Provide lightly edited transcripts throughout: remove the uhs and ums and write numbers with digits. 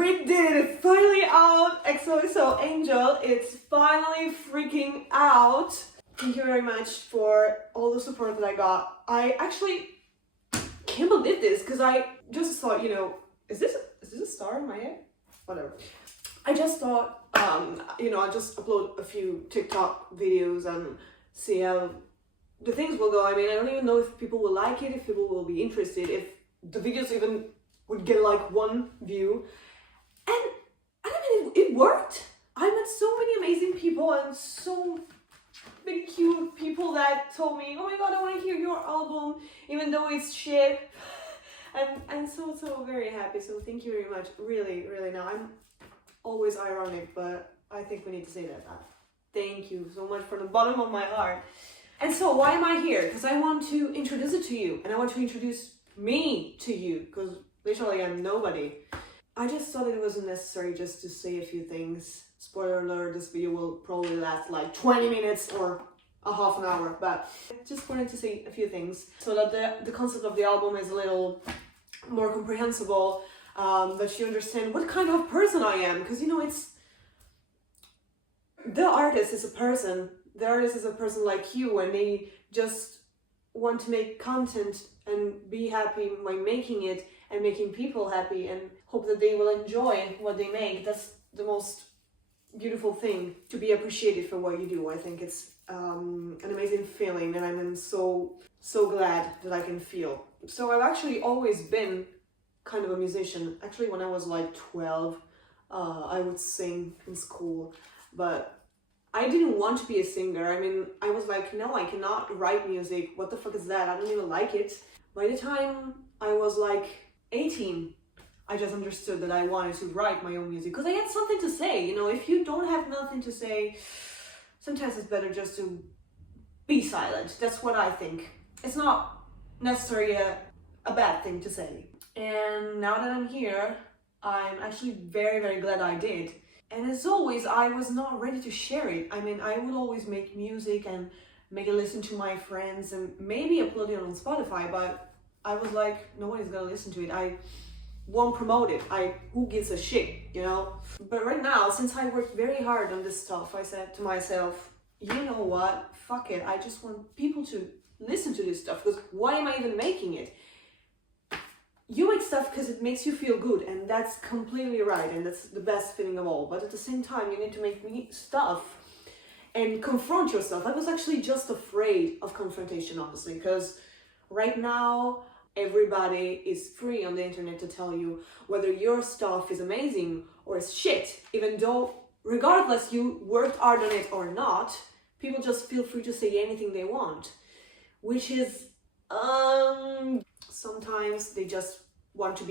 We did it! It's finally out! XOXO Angel, it's finally freaking out! Thank you very much for all the support that I got. I actually can't believe this, because I just thought, you know, is this a star in my head? Whatever. I just thought, you know, I'll just upload a few TikTok videos and see how the things will go. I mean, I don't even know if people will like it, if people will be interested, if the videos even would get like 1 view. And I mean, it worked. I met so many amazing people and so many cute people that told me, oh my god, I want to hear your album, even though it's shit. And I'm so very happy. So thank you very much. Really, really. Now I'm always ironic, but I think we need to say that. Thank you so much from the bottom of my heart. And so why am I here? Because I want to introduce it to you, and I want to introduce me to you, because literally I'm nobody. I just thought it wasn't necessary just to say a few things. Spoiler alert, this video will probably last like 20 minutes or a half an hour, but I just wanted to say a few things so that the concept of the album is a little more comprehensible, that you understand what kind of person I am, because you know, it's the artist is a person. The artist is a person like you, and they just want to make content and be happy by making it and making people happy and hope that they will enjoy what they make. That's the most beautiful thing, to be appreciated for what you do. I think it's an amazing feeling, and I'm so glad that I can feel. So I've actually always been kind of a musician. Actually, when I was like 12, I would sing in school, but I didn't want to be a singer. I mean, I was like, no, I cannot write music. What the fuck is that? I don't even like it. By the time I was like 18, I just understood that I wanted to write my own music, because I had something to say. You know, if you don't have nothing to say, sometimes it's better just to be silent. That's what I think. It's not necessarily a bad thing to say. And now that I'm here, I'm actually very glad I did. And as always, I was not ready to share it. I mean, I would always make music and make it listen to my friends and maybe upload it on Spotify, but I was like, nobody's gonna listen to it. I won't promote it. Who gives a shit, you know? But right now, since I worked very hard on this stuff, I said to myself, you know what? Fuck it. I just want people to listen to this stuff, because why am I even making it? You make stuff because it makes you feel good, and that's completely right, and that's the best feeling of all. But at the same time, you need to make stuff and confront yourself. I was actually just afraid of confrontation, honestly, because right now, everybody is free on the internet to tell you whether your stuff is amazing or is shit, even though, regardless you worked hard on it or not, people just feel free to say anything they want, which is, sometimes they just want to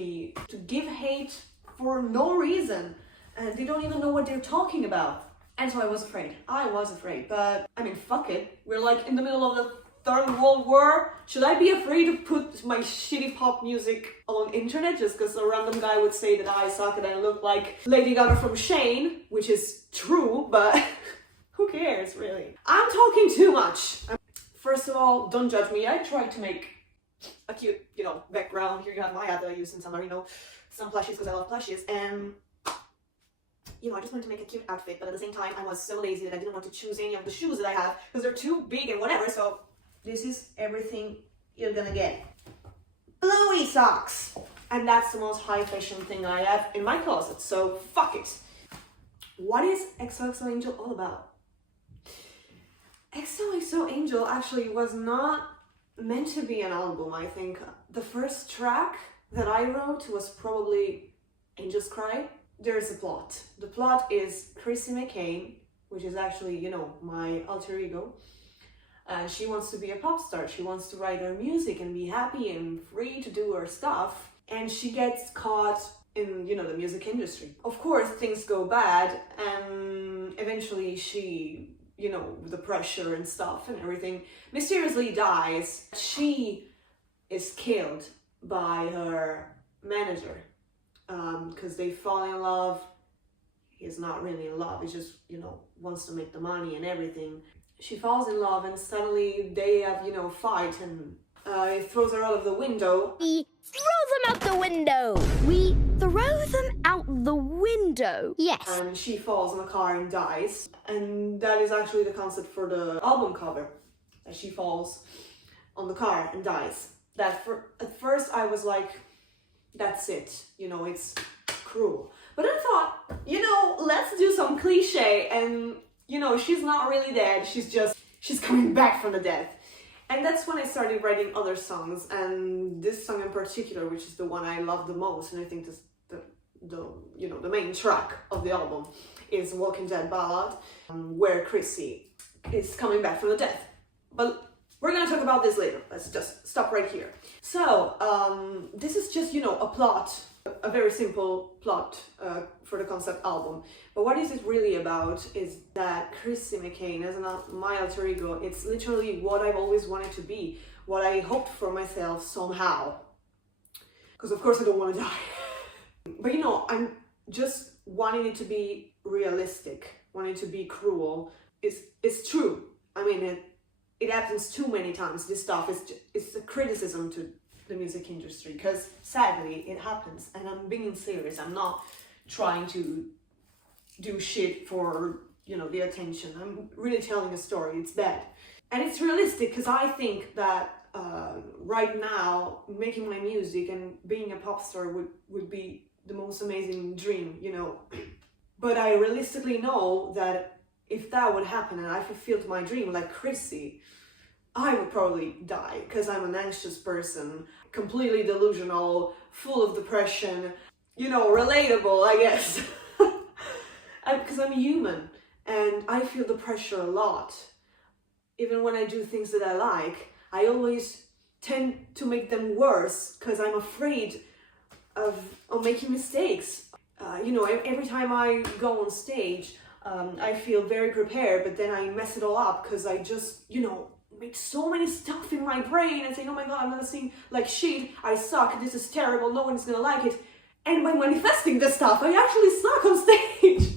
give hate for no reason, and they don't even know what they're talking about. And so I was afraid, but I mean, fuck it. We're like in the middle of the Third World War. Should I be afraid to put my shitty pop music on internet just because a random guy would say that I suck and I look like Lady Gaga from Shane, which is true, but who cares, really? I'm talking too much. First of all, don't judge me. I tried to make a cute, you know, background. Here you have my ad that I use in summer, you know, some plushies because I love plushies, and you know, I just wanted to make a cute outfit, but at the same time, I was so lazy that I didn't want to choose any of the shoes that I have because they're too big and whatever, so this is everything you're gonna get. Bluey socks! And that's the most high fashion thing I have in my closet, so fuck it. What is XOXO Angel all about? XOXO Angel actually was not meant to be an album, I think. The first track that I wrote was probably Angel's Cry. There's a plot. The plot is Chrissy McCain, which is actually, you know, my alter ego. She wants to be a pop star. She wants to write her music and be happy and free to do her stuff. And she gets caught in, you know, the music industry. Of course, things go bad, and eventually she, you know, the pressure and stuff and everything, mysteriously dies. She is killed by her manager because they fall in love. He's not really in love, he just, you know, wants to make the money and everything. She falls in love, and suddenly they have, you know, fight, and he throws her out of the window. We throw them out the window! We throw them out the window. Yes. And she falls in a car and dies. And that is actually the concept for the album cover. That she falls on the car and dies. At first I was like, that's it. You know, it's cruel. But I thought, you know, let's do some cliche and, you know, she's not really dead. She's coming back from the dead. And that's when I started writing other songs, and this song in particular, which is the one I love the most, and I think this the main track of the album, is Walking Dead Ballad, where Chrissy is coming back from the dead. But we're gonna talk about this later. Let's just stop right here. So this is just, you know, a plot, a very simple plot for the concept album. But what is it really about is that Chrissy McCain, as my alter ego, it's literally what I've always wanted to be, what I hoped for myself somehow. Because of course I don't want to die. But you know, I'm just wanting it to be realistic, wanting it to be cruel. It's true. I mean, it happens too many times. This stuff is a criticism to the music industry, because sadly it happens, and I'm being serious. I'm not trying to do shit for, you know, the attention. I'm really telling a story. It's bad, and it's realistic, because I think that right now making my music and being a pop star would be the most amazing dream, you know. But I realistically know that if that would happen and I fulfilled my dream like Chrissy, I would probably die, because I'm an anxious person, completely delusional, full of depression, you know, relatable, I guess. Because I'm human, and I feel the pressure a lot. Even when I do things that I like, I always tend to make them worse, because I'm afraid of making mistakes. You know, every time I go on stage, I feel very prepared, but then I mess it all up, because I just, you know, make so many stuff in my brain and say, oh my god, I'm gonna sing like shit, I suck, this is terrible, no one's gonna like it. And by manifesting this stuff, I actually suck on stage.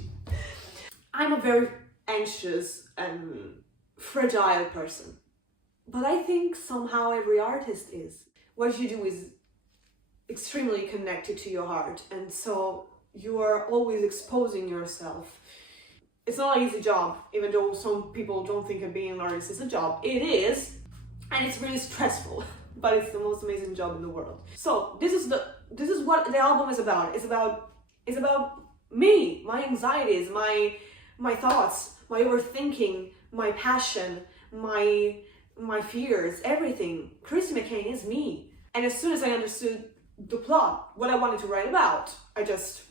I'm a very anxious and fragile person. But I think somehow every artist is. What you do is extremely connected to your heart, and so you are always exposing yourself. It's not an easy job, even though some people don't think being an artist is a job. It is, and it's really stressful, but it's the most amazing job in the world. So this is what the album is about. It's about me, my anxieties, my thoughts, my overthinking, my passion, my fears, everything. Chrissy McCain is me. And as soon as I understood the plot, what I wanted to write about, I just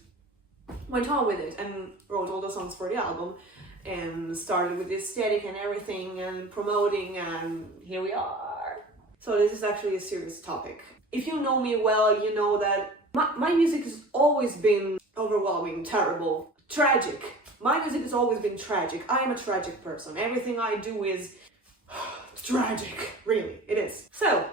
went on with it and wrote all the songs for the album and started with the aesthetic and everything and promoting, and here we are. So this is actually a serious topic. If you know me well, you know that my music has always been overwhelming, terrible, tragic. My music has always been tragic. I am a tragic person. Everything I do is tragic, really, it is. So,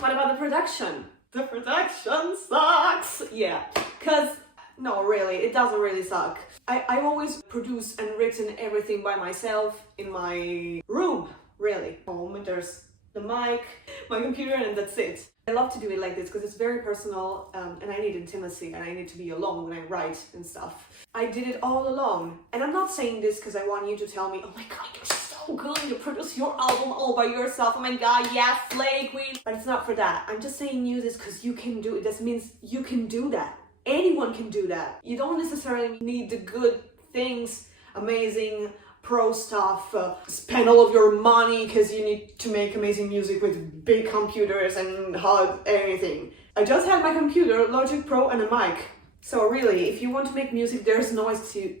what about the production? The production sucks! Yeah, because no, really, it doesn't really suck. I've always produced and written everything by myself in my room, really. Home, there's the mic, my computer, and that's it. I love to do it like this because it's very personal, and I need intimacy, and I need to be alone when I write and stuff. I did it all alone, and I'm not saying this because I want you to tell me, oh my god, you're so good, you produce your album all by yourself, oh my god, yeah, slay queen. But it's not for that. I'm just saying you this because you can do it. This means you can do that. Anyone can do that. You don't necessarily need the good things, amazing pro stuff, spend all of your money because you need to make amazing music with big computers and hard anything. I just had my computer, Logic Pro, and a mic. So really, if you want to make music, there's no excuse.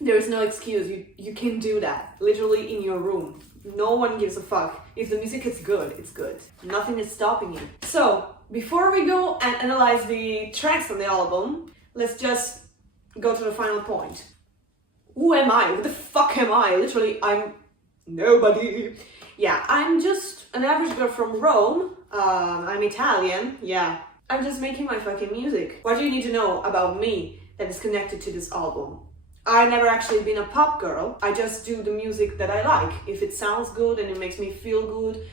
There's no excuse. You can do that, literally in your room. No one gives a fuck. If the music is good, it's good. Nothing is stopping you. So, before we go and analyze the tracks on the album, let's just go to the final point. Who am I? Who the fuck am I? Literally, I'm nobody. Yeah, I'm just an average girl from Rome. I'm Italian. Yeah, I'm just making my fucking music. What do you need to know about me that is connected to this album? I've never actually been a pop girl. I just do the music that I like. If it sounds good and it makes me feel good,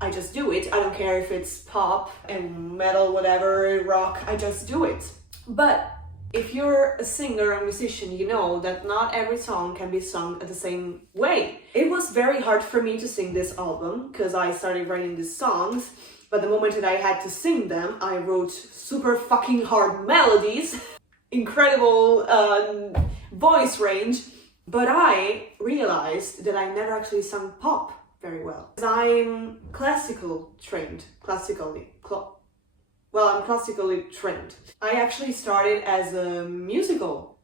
I just do it. I don't care if it's pop and metal, whatever, rock, I just do it. But If you're a singer or musician, you know that not every song can be sung the same way. It was very hard for me to sing this album because I started writing these songs, but the moment that I had to sing them, I wrote super fucking hard melodies, incredible voice range, but I realized that I never actually sung pop very well. I'm classically trained. I'm classically trained. I actually started as a musical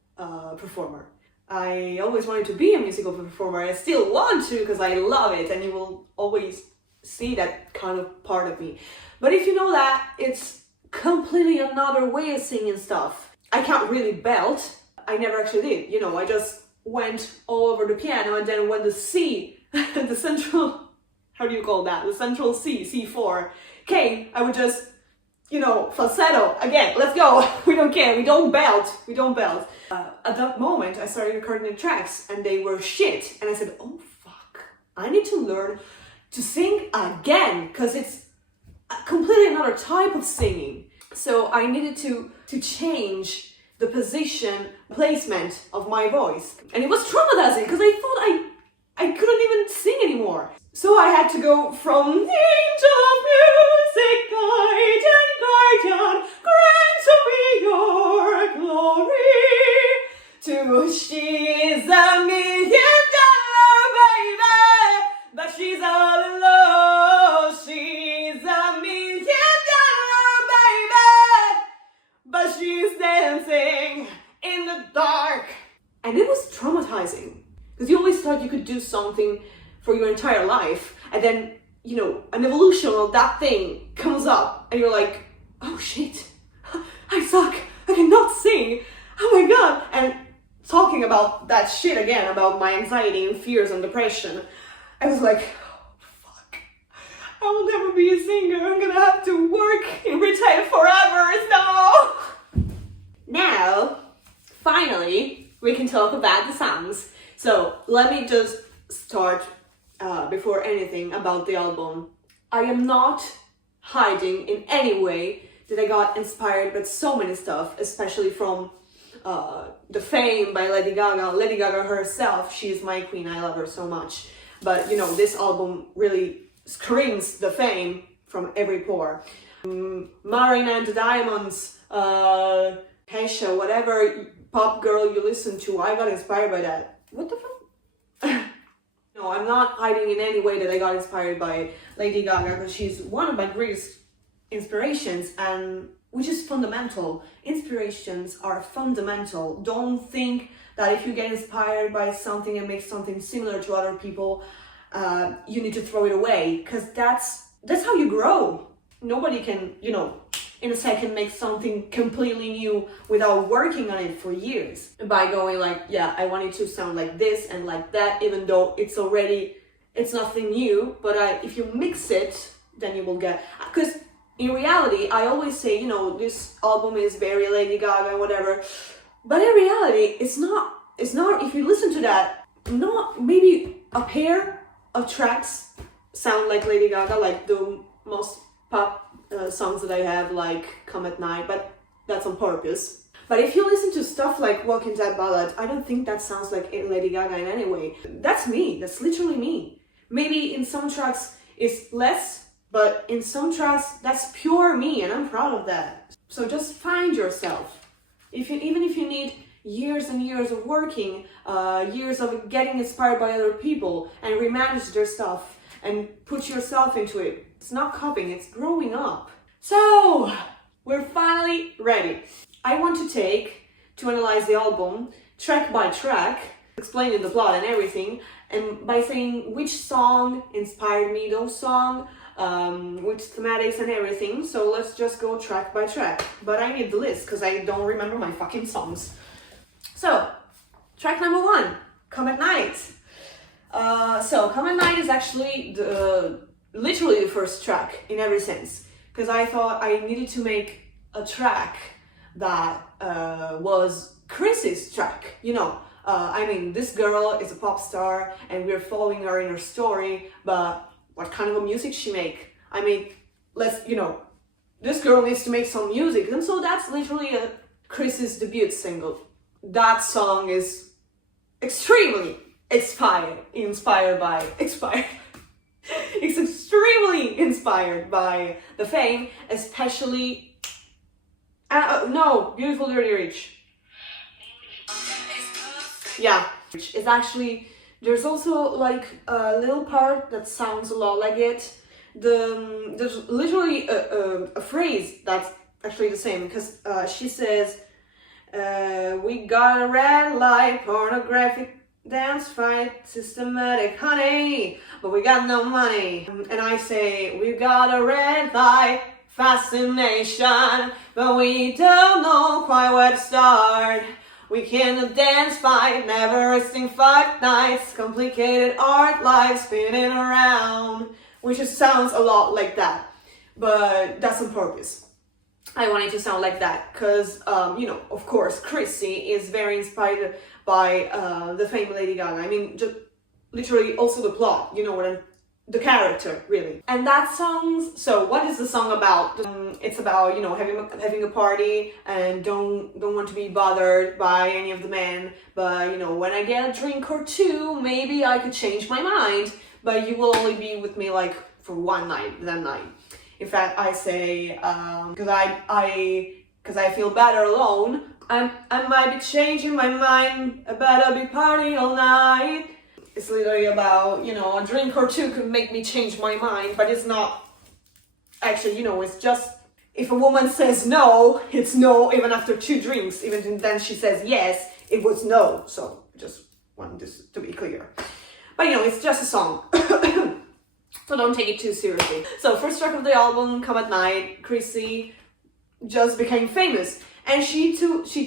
performer. I always wanted to be a musical performer. I still want to because I love it, and you will always see that kind of part of me. But if you know that, it's completely another way of singing stuff. I can't really belt. I never actually did. You know, I just went all over the piano, and then when the C, the central, how do you call that? The central C, C4, came, I would just, you know, falsetto, again, let's go, we don't care, we don't belt. At that moment, I started recording the tracks, and they were shit, and I said, oh fuck, I need to learn to sing again, because it's a completely another type of singing. So I needed to change the position, placement of my voice. And it was traumatizing because I thought I couldn't even sing anymore. So I had to go from angel of music, guardian, grant to me your glory, to she's $1 million baby, but she's all alone. She's $1 million baby, but she's dancing in the dark. And it was traumatizing because you always thought you could do something for your entire life, and then, you know, an evolution of that thing comes up and you're like, oh shit, I suck, I cannot sing, oh my god. And talking about that shit again, about my anxiety and fears and depression, I was like, I will never be a singer. I'm gonna have to work in retail forever. No! Now, finally, we can talk about the songs. So, let me just start before anything about the album. I am not hiding in any way that I got inspired by so many stuff, especially from The Fame by Lady Gaga. Lady Gaga herself, she's my queen. I love her so much. But, you know, this album really screams The Fame from every pore. Marina and the Diamonds, Kesha, whatever pop girl you listen to, I got inspired by that. What the fuck? No, I'm not hiding in any way that I got inspired by Lady Gaga, because she's one of my greatest inspirations, and which is fundamental. Inspirations are fundamental. Don't think that if you get inspired by something and make something similar to other people, you need to throw it away, because that's how you grow. Nobody can, you know, in a second make something completely new without working on it for years. By going like, yeah, I want it to sound like this and like that, even though it's nothing new, but if you mix it, then you will get, because in reality, I always say, you know, this album is very Lady Gaga, whatever, but in reality, it's not, if you listen to that, not maybe a pair of tracks sound like Lady Gaga, like the most pop songs that I have, like Come at Night, but that's on purpose. But if you listen to stuff like Walking Dead Ballad, I don't think that sounds like Lady Gaga in any way. That's me, that's literally me. Maybe in some tracks it's less, but in some tracks that's pure me, and I'm proud of that. So just find yourself. Even if you need years and years of working, years of getting inspired by other people and remanage their stuff and put yourself into it. It's not copying, it's growing up. So, we're finally ready. I want to analyze the album track by track, explaining the plot and everything, and by saying which song inspired me, those songs, which thematics and everything. So let's just go track by track. But I need the list because I don't remember my fucking songs. So, track number 1, Come at Night. So Come at Night is actually literally the first track in every sense, because I thought I needed to make a track that was Chris's track, you know. I mean, this girl is a pop star and we're following her in her story, but what kind of a music she make? I mean, this girl needs to make some music, and so that's literally a Chris's debut single. That song is extremely inspired by it's extremely inspired by the Fame, especially no, Beautiful Dirty Rich. Yeah, it's actually, there's also like a little part that sounds a lot like it. There's literally a phrase that's actually the same, because she says, we got a red light, pornographic dance fight, systematic honey, but we got no money. And I say, we got a red light, fascination, but we don't know quite where to start. We can dance fight, never resting fight nights, complicated art life spinning around, which just sounds a lot like that, but that's on purpose. I want it to sound like that because, you know, of course, Chrissy is very inspired by the Fame Lady Gaga. I mean, just literally also the plot, you know what I'm, the character, really. And that song, so what is the song about? It's about, you know, having a party and don't want to be bothered by any of the men, but, you know, when I get a drink or two, maybe I could change my mind, but you will only be with me like for one night, that night. In fact, I say, because I feel better alone, I might be changing my mind, I better be partying all night. It's literally about, you know, a drink or two could make me change my mind, but it's not, actually, you know, it's just, if a woman says no, it's no even after 2 drinks, even then she says yes, it was no. So, just want this to be clear. But, you know, it's just a song. So don't take it too seriously. So first track of the album, Come at Night, Chrissy just became famous. And she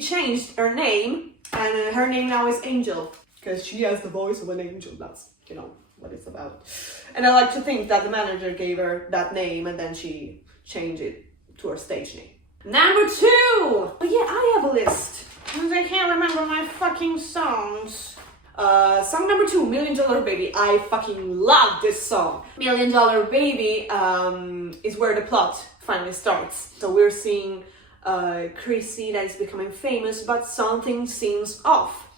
changed her name, and her name now is Angel. Because she has the voice of an angel, that's, you know, what it's about. And I like to think that the manager gave her that name and then she changed it to her stage name. Number 2! Oh yeah, I have a list. Because I can't remember my fucking songs. Song number 2, $1 Million Baby. I fucking love this song. $1 Million Baby is where the plot finally starts. So we're seeing Chrissy that is becoming famous, but something seems off.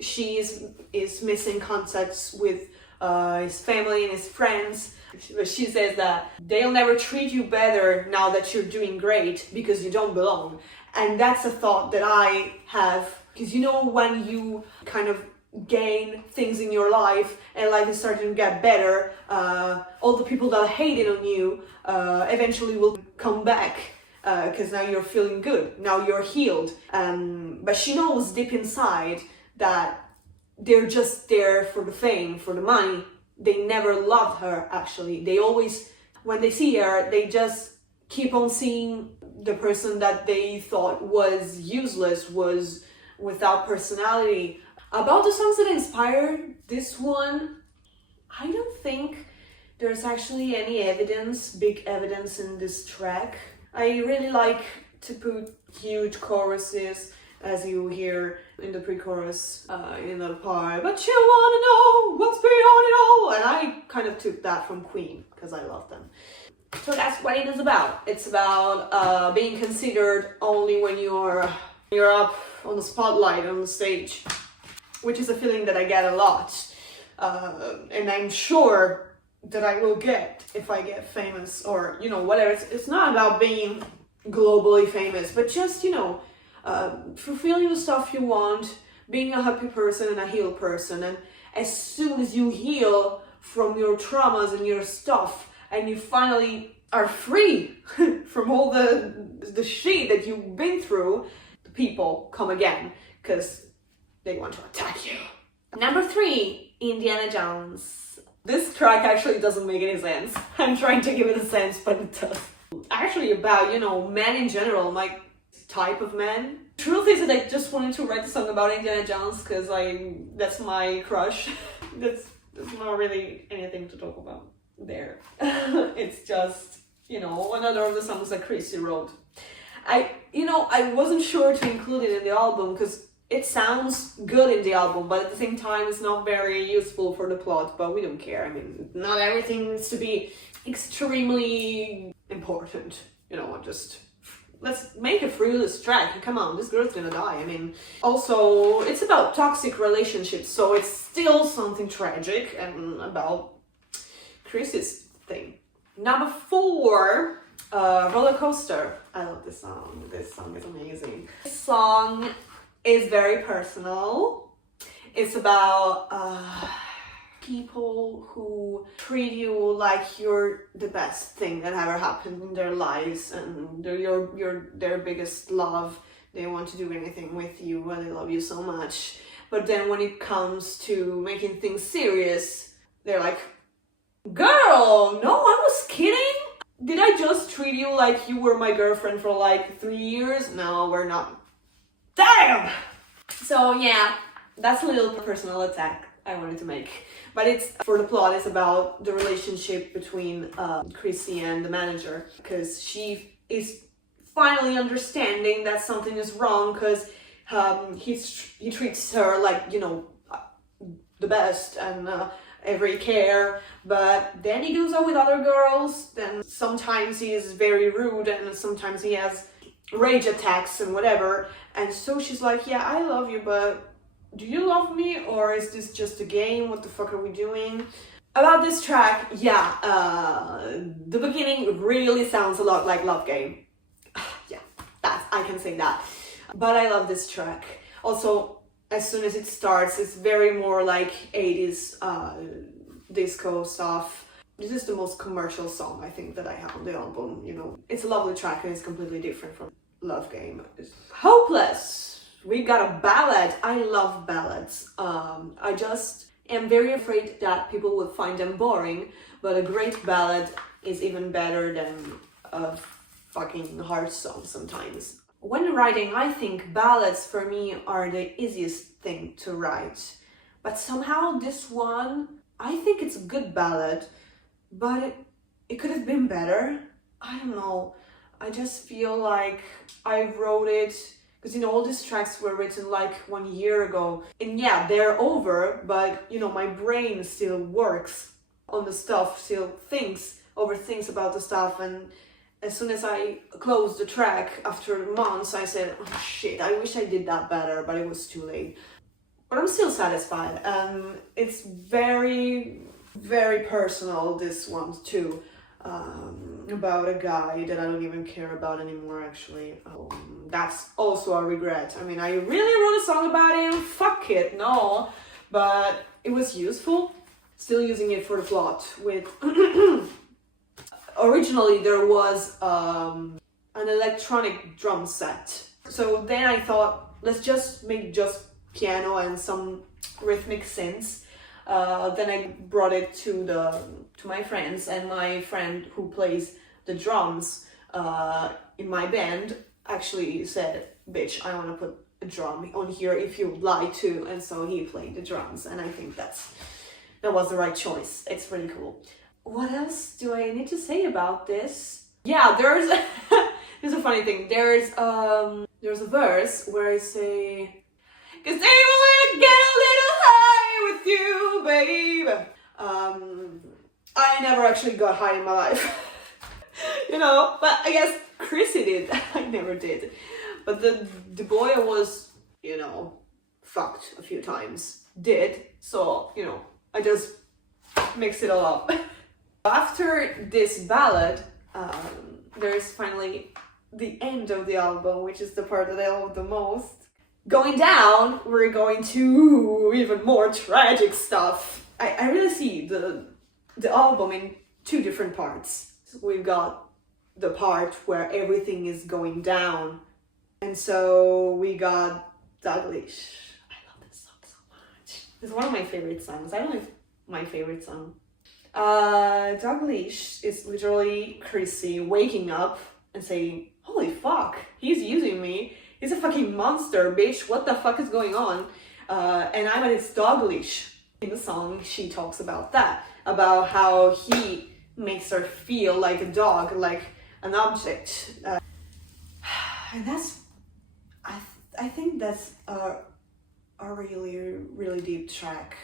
She is missing contacts with his family and his friends. She says that they'll never treat you better now that you're doing great because you don't belong. And that's a thought that I have. Because you know, when you kind of gain things in your life and life is starting to get better, all the people that hated on you eventually will come back because now you're feeling good, now you're healed. But she knows deep inside that they're just there for the fame, for the money. They never loved her, actually. They always, when they see her, they just keep on seeing the person that they thought was useless, was without personality. About the songs that inspired this one, I don't think there's actually any evidence, big evidence in this track. I really like to put huge choruses, as you hear in the pre-chorus in the part, but you wanna know what's beyond it all, and I kind of took that from Queen, because I love them. So that's what it is about. It's about being considered only when you're up on the spotlight, on the stage, which is a feeling that I get a lot, and I'm sure that I will get if I get famous, or, you know, whatever. It's not about being globally famous, but just, you know, fulfilling the stuff you want, being a happy person and a healed person. And as soon as you heal from your traumas and your stuff, and you finally are free from all the shit that you've been through, the people come again because they want to attack you. Number 3, Indiana Jones. This track actually doesn't make any sense. I'm trying to give it a sense, but it does. Actually about, you know, men in general, my type of man. Truth is that I just wanted to write a song about Indiana Jones because that's my crush. There's not really anything to talk about there. It's just, you know, another of the songs that Chrissy wrote. I wasn't sure to include it in the album because it sounds good in the album, but at the same time it's not very useful for the plot, but we don't care. I mean, not everything needs to be extremely important, you know, just let's make a fruitless track. Come on, this girl's gonna die. I mean, also, it's about toxic relationships, so it's still something tragic and about Chris's thing. Number 4, Roller Coaster. I love this song. This song is amazing. This song is very personal. It's about people who treat you like you're the best thing that ever happened in their lives, and you're their biggest love. They want to do anything with you and they love you so much. But then when it comes to making things serious, they're like, girl, no, I was kidding. Did I just treat you like you were my girlfriend for like 3 years? No, we're not. Damn! So yeah, that's a little personal attack I wanted to make. But it's, for the plot, it's about the relationship between Chrissy and the manager. Because she is finally understanding that something is wrong, because he treats her like, you know, the best and every care. But then he goes out with other girls, then sometimes he is very rude and sometimes he has rage attacks and whatever. And so she's like, yeah, I love you, but do you love me, or is this just a game? What the fuck are we doing? About this track, yeah, the beginning really sounds a lot like Love Game. Yeah, I can say that. But I love this track. Also, as soon as it starts, it's very more like 80s disco stuff. This is the most commercial song I think that I have on the album, you know. It's a lovely track and it's completely different from Love Game. It's Hopeless. We got a ballad. I love ballads. I just am very afraid that people will find them boring, but a great ballad is even better than a fucking hard song sometimes. When writing, I think ballads for me are the easiest thing to write. But somehow this one, I think it's a good ballad, but it could have been better. I don't know. I just feel like I wrote it, because, you know, all these tracks were written like 1 year ago. And yeah, they're over, but, you know, my brain still works on the stuff, still overthinks about the stuff. And as soon as I closed the track after months, I said, oh shit, I wish I did that better, but it was too late. But I'm still satisfied. And it's very, very personal, this one too. About a guy that I don't even care about anymore, actually. That's also a regret. I mean, I really wrote a song about him, fuck it, no. But it was useful. Still using it for the plot with... Originally there was an electronic drum set. So then I thought, let's just make just piano and some rhythmic synths. Then I brought it to my friends, and my friend who plays the drums in my band actually said, bitch, I want to put a drum on here if you would like to. And so he played the drums, and I think that was the right choice. It's really cool. What else do I need to say about this? Yeah, there's there's a funny thing. There's a verse where I say, "'Cause they wanna get a little high with you, babe." I never actually got high in my life. You know, but I guess Chrissy did. I never did. But the boy I was, you know, fucked a few times did. So, you know, I just mixed it all up. After this ballad, there's finally the end of the album, which is the part that I love the most. Going down, we're going to even more tragic stuff. I really see the album in 2 different parts. We've got the part where everything is going down, and so we got Douglas. I love this song so much. It's one of my favorite songs. I don't know if my favorite song. Douglas is literally Chrissy waking up and saying, holy fuck, he's using me. He's a fucking monster, bitch. What the fuck is going on? And I'm at his dog leash. In the song, she talks about that, about how he makes her feel like a dog, like an object. And that's, I think that's a really, really deep track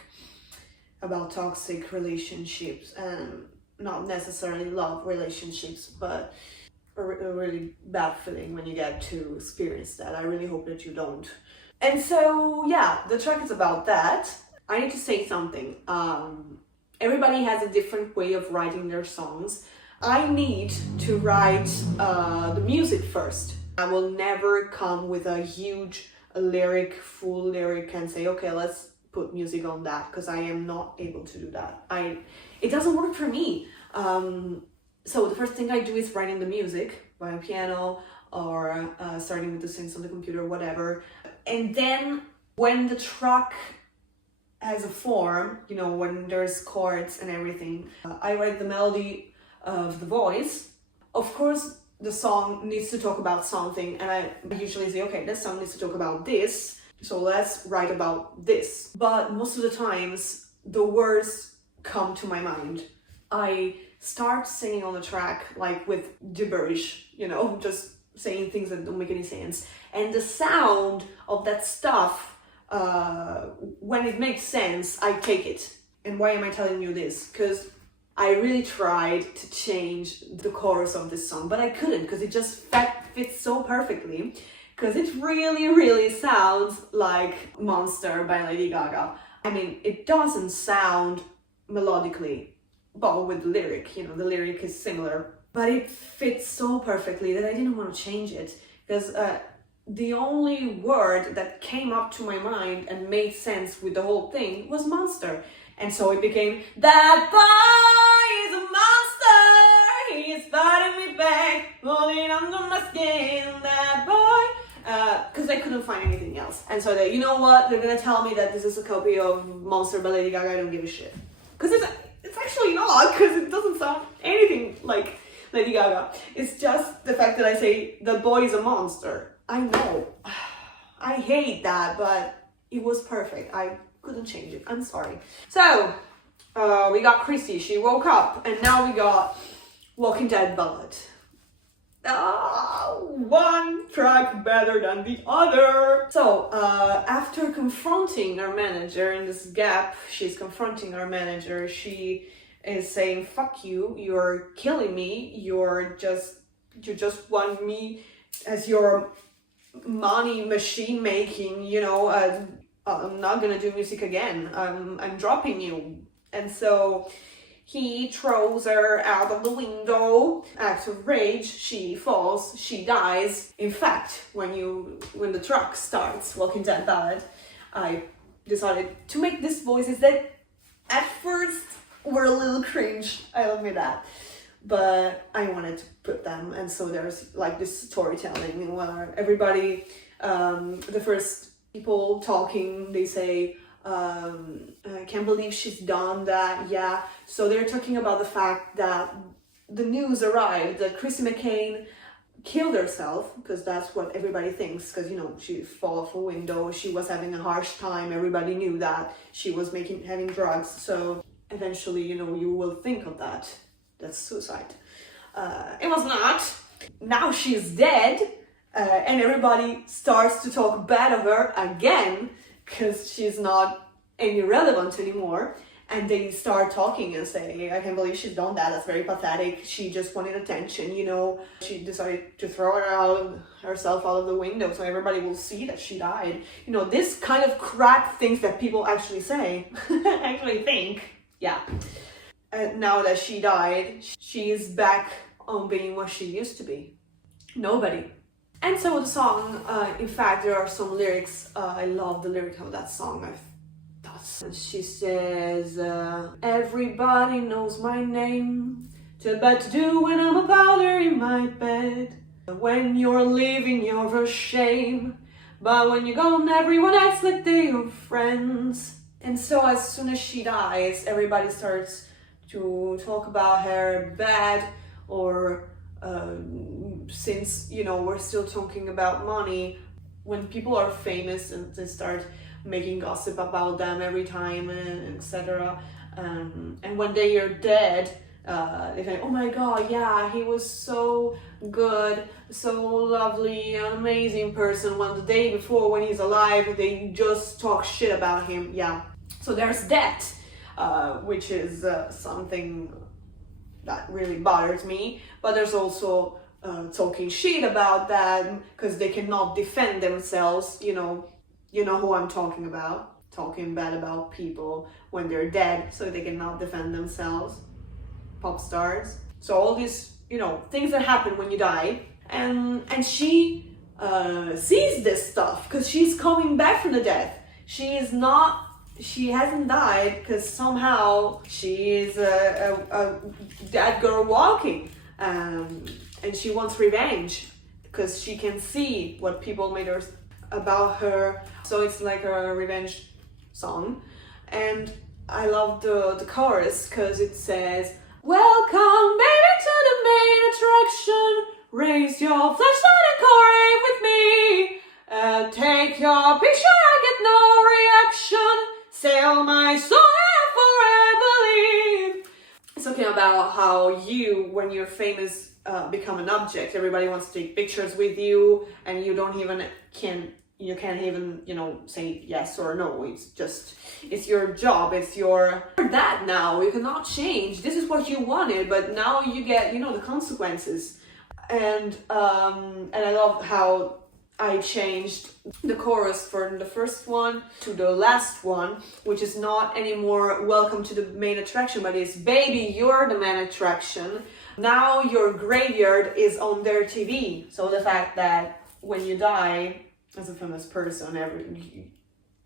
about toxic relationships, and not necessarily love relationships, but a really bad feeling when you get to experience that. I really hope that you don't. And so, yeah, the track is about that. I need to say something. Everybody has a different way of writing their songs. I need to write the music first. I will never come with a huge full lyric and say, okay, let's put music on that, because I am not able to do that. It doesn't work for me. So the first thing I do is writing the music by a piano or starting with the synths on the computer, whatever. And then when the track has a form, you know, when there's chords and everything, I write the melody of the voice. Of course, the song needs to talk about something, and I usually say, okay, this song needs to talk about this, so let's write about this. But most of the times, the words come to my mind. I start singing on the track like with gibberish, you know, just saying things that don't make any sense. And the sound of that stuff, when it makes sense, I take it. And why am I telling you this? Because I really tried to change the chorus of this song, but I couldn't, because it just fits so perfectly. Because it really, really sounds like Monster by Lady Gaga. I mean, it doesn't sound melodically, but with the lyric, you know, the lyric is similar. But it fits so perfectly that I didn't want to change it. Because the only word that came up to my mind and made sense with the whole thing was monster. And so it became, that boy is a monster, he's fighting me back, rolling under my skin, that boy. Because I couldn't find anything else. And so you know what, they're gonna tell me that this is a copy of Monster by Lady Gaga, I don't give a shit. Because it's actually not, because it doesn't sound anything like Lady Gaga. It's just the fact that I say, the boy is a monster. I know, I hate that, but it was perfect. I couldn't change it, I'm sorry. So, we got Chrissy, she woke up, and now we got Walking Dead Ballad. One track better than the other. So, after confronting our manager in this gap, she's confronting our manager, she is saying, fuck you, you're killing me, you just want me as your money machine making, you know, I'm not gonna do music again, I'm dropping you. And so he throws her out of the window. Act of rage, she falls, she dies. In fact, when the track starts, Walking Dead Ballad, I decided to make these voices that at first were a little cringe, I'll admit that. But I wanted to put them, and so there's like this storytelling where everybody, the first people talking, they say, I can't believe she's done that, yeah. So they're talking about the fact that the news arrived that Chrissy McCain killed herself, because that's what everybody thinks, because, you know, she fell off a window, she was having a harsh time, everybody knew that, she was having drugs, so eventually, you know, you will think of that. That's suicide. It was not. Now she's dead, and everybody starts to talk bad of her again, because she's not any relevant anymore. And they start talking and say, I can't believe she's done that, that's very pathetic, she just wanted attention, you know, she decided to throw herself out of the window so everybody will see that she died. You know, this kind of crap things that people actually say, actually think, yeah. And now that she died, she is back on being what she used to be. Nobody. And so the song, in fact, there are some lyrics, I love the lyric of that song. She says, everybody knows my name, too bad to do when I'm about her in my bed. When you're leaving, you're a shame, but when you're gone, everyone acts like they are friends. And so as soon as she dies, everybody starts to talk about her bad, or since, you know, we're still talking about money, when people are famous and they start making gossip about them every time, and etc. And when they are dead, they think, oh my god, yeah, he was so good, so lovely, an amazing person, when the day before, when he's alive, they just talk shit about him. Yeah, so there's that, which is something that really bothers me. But there's also talking shit about them because they cannot defend themselves. You know who I'm talking about. Talking bad about people when they're dead so they cannot defend themselves. Pop stars. So all these, things that happen when you die. And she sees this stuff because she's coming back from the death. She hasn't died because somehow she is a dead girl walking. And she wants revenge because she can see what people made her about her. So it's like a revenge song. And I love the chorus because it says, "Welcome baby to the main attraction. Raise your flashlight and choreo with me. Take your picture, I get no reaction. Sail my soul and forever leave." It's talking about how when you're famous, become an object. Everybody wants to take pictures with you, and you can't even, say yes or no. It's your job. You're that now. You cannot change. This is what you wanted, but now you get, the consequences. And I love how I changed the chorus from the first one to the last one, which is not anymore "welcome to the main attraction," but it's "baby, you're the main attraction. Now your graveyard is on their TV." So the fact that when you die as a famous person,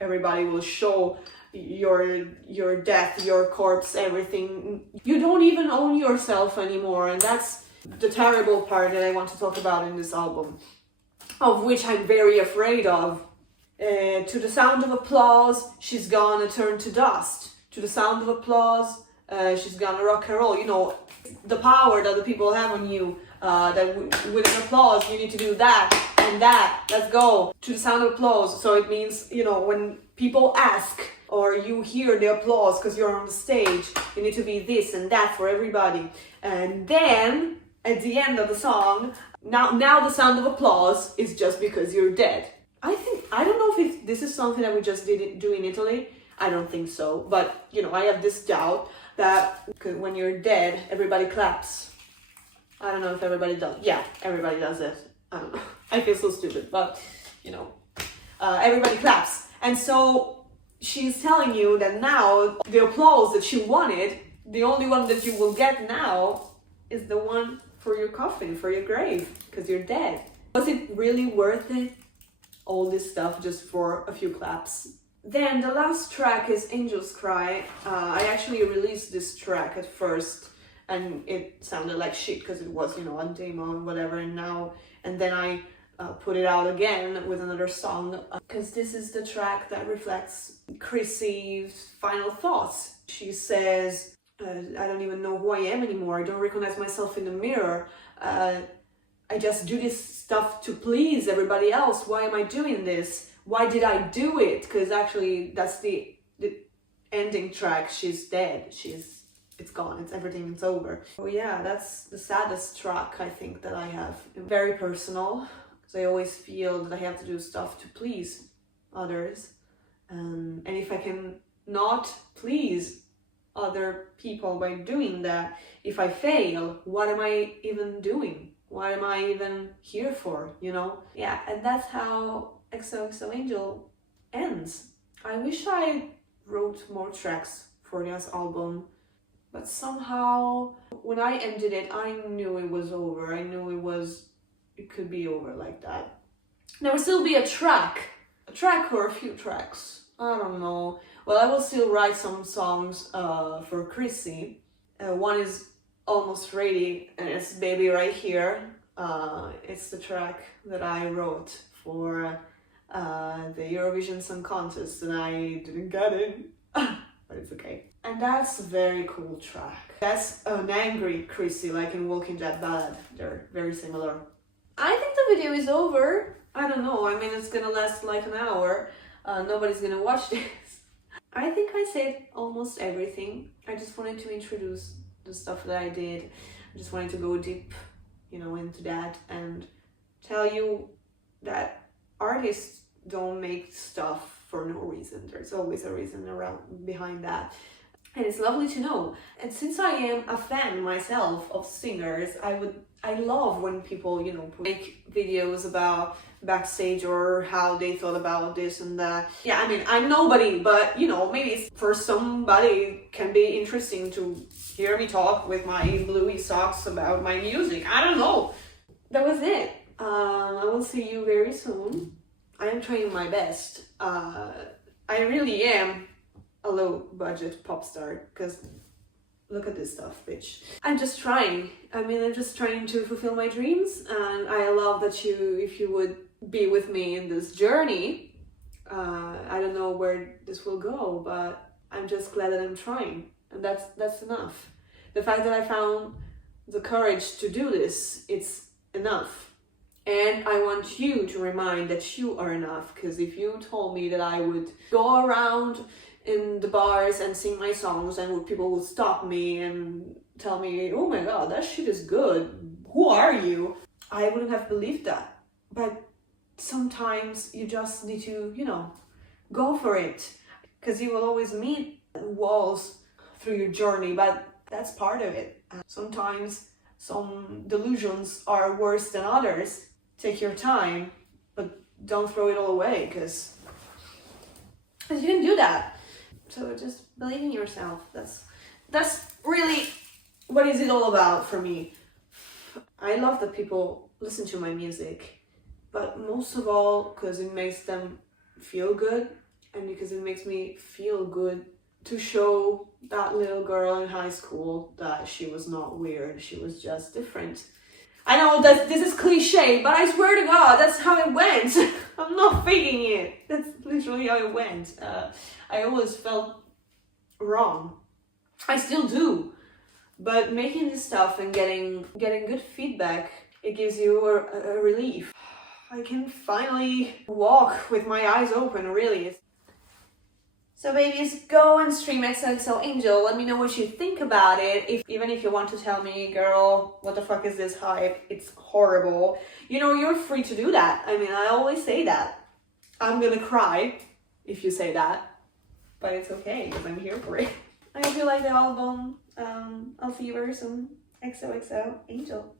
everybody will show your death, your corpse, everything. You don't even own yourself anymore, and that's the terrible part that I want to talk about in this album, of which I'm very afraid of. To the sound of applause, she's gonna turn to dust. To the sound of applause, she's gonna rock and roll. The power that the people have on you, that with an applause you need to do that and that. Let's go. To the sound of applause. So it means, when people ask or you hear the applause because you're on the stage, you need to be this and that for everybody. And then at the end of the song, now the sound of applause is just because you're dead. I don't know if this is something that we just didn't do in Italy. I don't think so. But, I have this doubt that when you're dead, everybody claps. I don't know if everybody does. Yeah, everybody does it. I don't know. I feel so stupid, but, everybody claps. And so she's telling you that now the applause that you wanted, the only one that you will get now is the one for your coffin, for your grave, because you're dead. Was it really worth it? All this stuff just for a few claps. Then the last track is Angel's Cry. I actually released this track at first and it sounded like shit because it was, on demo and whatever, and then I put it out again with another song because this is the track that reflects Chrissy's final thoughts. She says, I don't even know who I am anymore. I don't recognize myself in the mirror. I just do this stuff to please everybody else. Why am I doing this? Why did I do it? Because actually that's the ending track. She's dead. It's gone. Everything is over. Oh yeah, that's the saddest track I think that I have. Very personal, because I always feel that I have to do stuff to please others. And if I can not please other people by doing that, if I fail, what am I even doing? What am I even here for, Yeah, and that's how XOXO Angel ends. I wish I wrote more tracks for this album, but somehow when I ended it, I knew it was over. I knew it could be over like that. There will still be a track or a few tracks. I don't know. Well, I will still write some songs for Chrissy. One is almost ready, and it's Baby Right Here. It's the track that I wrote for the Eurovision Song Contest, and I didn't get it, but it's okay. And that's a very cool track. That's an angry Chrissy, like in Walking Dead Ballad. They're very similar. I think the video is over. I don't know, I mean, it's gonna last like an hour. Nobody's gonna watch this. I think I said almost everything. I just wanted to introduce the stuff that I did. I just wanted to go deep, into that and tell you that artists don't make stuff for no reason. There's always a reason behind that. And it's lovely to know. And since I am a fan myself of singers, I love when people, you know, make videos about backstage or how they thought about this and that. Yeah, I mean, I'm nobody, but you know, maybe it's for somebody can be interesting to hear me talk with my bluey socks about my music. I don't know. That was it. I will see you very soon. I am trying my best. I really am a low budget pop star, because look at this stuff, bitch. I'm just trying. I mean, I'm just trying to fulfill my dreams, and I love that if you would be with me in this journey. I don't know where this will go, but I'm just glad that I'm trying, and that's enough. The fact that I found the courage to do this, it's enough. And I want you to remind that you are enough, because if you told me that I would go around in the bars and sing my songs and people would stop me and tell me, oh my god, that shit is good, who are you? I wouldn't have believed that. But sometimes you just need to, you know, go for it, because you will always meet walls through your journey, but that's part of it. Sometimes some delusions are worse than others. Take your time, but don't throw it all away, because you can do that. So just believe in yourself. That's really what is it all about for me. I love that people listen to my music, but most of all because it makes them feel good, and because it makes me feel good to show that little girl in high school that she was not weird, she was just different. I know that this is cliche, but I swear to God, that's how it went. I'm not faking it. That's literally how it went. I always felt wrong. I still do. But making this stuff and getting good feedback, it gives you a relief. I can finally walk with my eyes open, really. So babies, go and stream XOXO Angel. Let me know what you think about it. Even if you want to tell me, girl, what the fuck is this hype? It's horrible. You know, you're free to do that. I mean, I always say that. I'm gonna cry if you say that. But it's okay, because I'm here for it. I hope you like the album. I'll see you very soon. XOXO Angel.